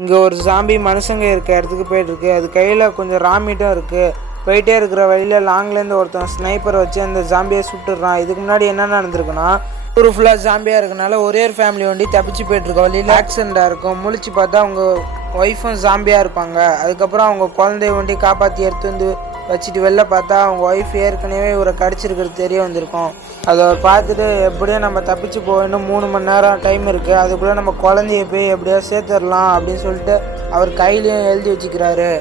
இங்கே ஒரு ஜாம்பி மனுஷங்க இருக்க இடத்துக்கு போயிட்டுருக்கு. அது கையில் கொஞ்சம் ராமிட்டும் இருக்குது. போயிட்டே இருக்கிற வழியில் லாங்லேருந்து ஒருத்தன் ஸ்னைப்பரை வச்சு அந்த ஜாம்பியை சுட்டுடுறான். இதுக்கு முன்னாடி என்ன நடந்திருக்குன்னா, ஊர் ஃபுல்லாக ஜாம்பியாக இருக்கனால ஒரே ஒரு ஃபேமிலி வண்டி தப்பிச்சு போயிட்டுருக்க வழியில் ஆக்சிடெண்ட்டாக இருக்கும். முழிச்சு பார்த்தா அவங்க ஒய்ஃபும் ஜாம்பியாக இருப்பாங்க. அதுக்கப்புறம் அவங்க குழந்தைய வண்டி காப்பாற்றி எடுத்து வந்து வச்சுட்டு வெளில பார்த்தா அவங்க ஒய்ஃப் ஏற்கனவே இவரை கடிச்சிருக்கிறது தெரிய வந்திருக்கும். அதை பார்த்துட்டு எப்படியும் நம்ம தப்பிச்சு போகணும், 3 மணி நேரம் டைம் இருக்குது, அதுக்குள்ளே நம்ம குழந்தைய போய் எப்படியோ சேர்த்துடலாம் அப்படின்னு சொல்லிட்டு அவர் கையிலையும் எழுதி வச்சுக்கிறாரு.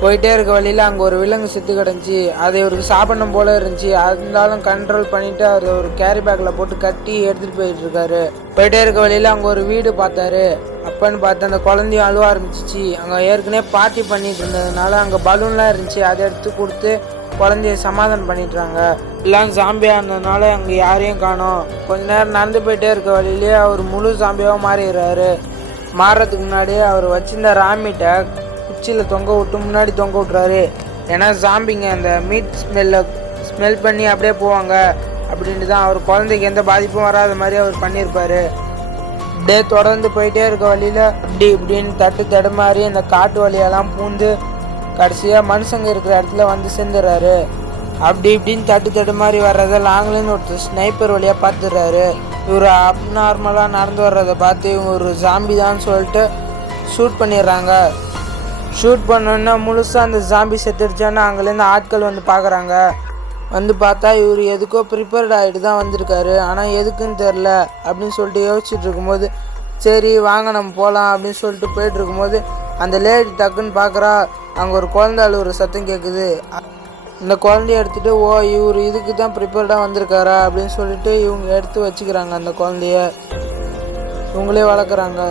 போயிட்டே இருக்க வழியில் அங்கே ஒரு விலங்கு செத்து கிடந்துச்சு. அதை இவருக்கு சாப்பிடணும் போல இருந்துச்சு. இருந்தாலும் கண்ட்ரோல் பண்ணிவிட்டு அவர் ஒரு கேரி பேக்கில் போட்டு கட்டி எடுத்துகிட்டு போயிட்டுருக்காரு. போயிட்டே இருக்க வழியில் அங்கே ஒரு வீடு பார்த்தாரு. அப்பன்னு பார்த்து அந்த குழந்தையும் அழுவ ஆரம்பிச்சிச்சு. அங்கே ஏற்கனவே பார்ட்டி பண்ணிட்டு இருந்ததுனால அங்கே பலூன்லாம் இருந்துச்சு. அதை எடுத்து கொடுத்து குழந்தைய சமாதானம் பண்ணிட்டுறாங்க. எல்லாம் ஜாம்பியாக இருந்ததுனால அங்கே யாரையும் காணோம். கொஞ்ச நேரம் நடந்து போயிட்டே இருக்க வழியிலேயே அவர் முழு ஜாம்பியாகவும் மாறிடுறாரு. மாறுறதுக்கு முன்னாடியே அவர் வச்சிருந்த ராமிட்டை குச்சியில் தொங்க விட்டு முன்னாடி தொங்க விட்றாரு. ஏன்னா ஜாம்பிங்க அந்த மீட் ஸ்மெல் பண்ணி அப்படியே போவாங்க அப்படின்ட்டு தான் அவர் குழந்தைக்கு எந்த பாதிப்பும் வராத மாதிரி அவர் பண்ணியிருப்பார். அப்படியே தொடர்ந்து போயிட்டே இருக்க வழியில் அப்படி இப்படின்னு தடுமாறி அந்த காட்டு வழியெல்லாம் பூந்து கடைசியாக மனுஷங்க இருக்கிற இடத்துல வந்து சேர்ந்துடுறாரு. அப்படி இப்படின்னு தடுமாறி வர்றதை லாங்லேருந்து ஒருத்தர் ஸ்னைப்பர் வழியாக பார்த்துடுறாரு. இவர் அப்நார்மலாக நடந்து வர்றதை பார்த்து இவங்க ஒரு ஜாம்பி தான் சொல்லிட்டு ஷூட் பண்ணிடுறாங்க. ஷூட் பண்ணோன்னா முழுசாக அந்த ஜாம்பி செத்துடுச்சான்னு அங்கேருந்து ஆட்கள் வந்து பார்க்குறாங்க. வந்து பார்த்தா இவர் எதுக்கோ ப்ரிப்பேர்ட் ஆகிட்டு தான் வந்திருக்காரு. ஆனால் எதுக்குன்னு தெரில அப்படின்னு சொல்லிட்டு யோசிச்சுட்டு இருக்கும்போது, சரி வாங்க நம்ம போகலாம் அப்படின்னு சொல்லிட்டு போயிட்டு இருக்கும்போது அந்த லேடி டக்குன்னு பார்க்குறா. அங்கே ஒரு குழந்தை அழுவுற சத்தம் கேட்குது. இந்த குழந்தைய எடுத்துகிட்டு இவர் இதுக்கு தான் ப்ரிப்பேர்டாக வந்திருக்காரா அப்படின்னு சொல்லிட்டு இவங்க எடுத்து வச்சுக்கிறாங்க. அந்த குழந்தைய இவங்களே வளர்க்குறாங்க.